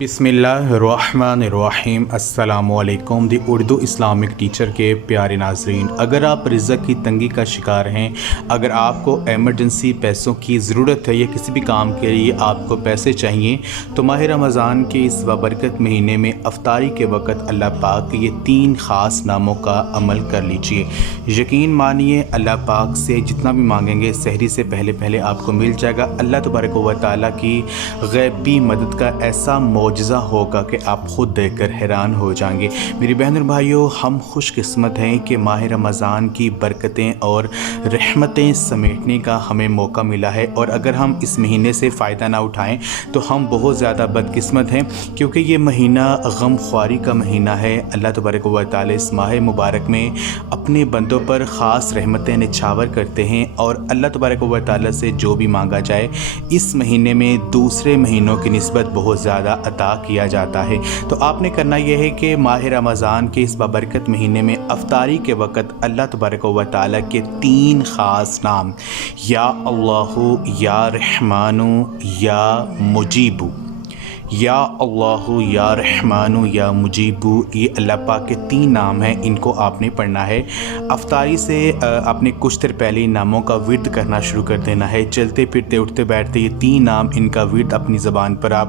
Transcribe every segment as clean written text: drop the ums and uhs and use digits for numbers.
بسم اللہ الرحمن الرحیم۔ السلام علیکم دی اردو اسلامک ٹیچر کے پیارے ناظرین، اگر آپ رزق کی تنگی کا شکار ہیں، اگر آپ کو ایمرجنسی پیسوں کی ضرورت ہے یا کسی بھی کام کے لیے آپ کو پیسے چاہیے، تو ماہ رمضان کے اس بابرکت مہینے میں افطاری کے وقت اللہ پاک کے یہ 3 خاص ناموں کا عمل کر لیجئے۔ یقین مانیے اللہ پاک سے جتنا بھی مانگیں گے سحری سے پہلے آپ کو مل جائے گا۔ اللہ تبارک و تعالیٰ کی غیبی مدد کا ایسا معجزہ ہوگا کہ آپ خود دیکھ کر حیران ہو جائیں گے۔ میری بہن اور بھائیوں، ہم خوش قسمت ہیں کہ ماہ رمضان کی برکتیں اور رحمتیں سمیٹنے کا ہمیں موقع ملا ہے، اور اگر ہم اس مہینے سے فائدہ نہ اٹھائیں تو ہم بہت زیادہ بدقسمت ہیں، کیونکہ یہ مہینہ غم خواری کا مہینہ ہے۔ اللہ تبارک و تعالی اس ماہ مبارک میں اپنے بندوں پر خاص رحمتیں نچھاور کرتے ہیں، اور اللہ تبارک و تعالی سے جو بھی مانگا جائے اس مہینے میں دوسرے مہینوں کی نسبت بہت زیادہ عطا کیا جاتا ہے۔ تو آپ نے کرنا یہ ہے کہ ماہ رمضان کے اس بابرکت مہینے میں افطاری کے وقت اللہ تبارک و تعالی کے 3 خاص نام، یا اللہ، یا رحمان، یا مجیب، یا اللہ، یا رحمان، یا مجیب، یہ اللہ پاک کے 3 نام ہیں، ان کو آپ نے پڑھنا ہے۔ افطاری سے آپ نے کچھ دیر پہلے ان ناموں کا ورد کرنا شروع کر دینا ہے۔ چلتے پھرتے اٹھتے بیٹھتے یہ 3 نام، ان کا ورد اپنی زبان پر آپ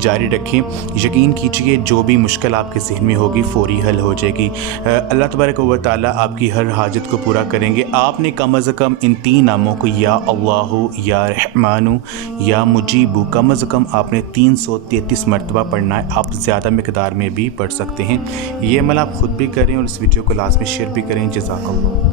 جاری رکھیں۔ یقین کیجئے جو بھی مشکل آپ کے ذہن میں ہوگی فوری حل ہو جائے گی۔ اللہ تبارک و تعالیٰ آپ کی ہر حاجت کو پورا کریں گے۔ آپ نے کم از کم ان 3 ناموں کو، یا اللہ، یا رحمان، یا مجیب، کم از کم آپ نے 333 مرتبہ پڑھنا ہے۔ آپ زیادہ مقدار میں بھی پڑھ سکتے ہیں۔ یہ عمل آپ خود بھی کریں اور اس ویڈیو کو لازمی شیئر بھی کریں۔ جزاک اللہ۔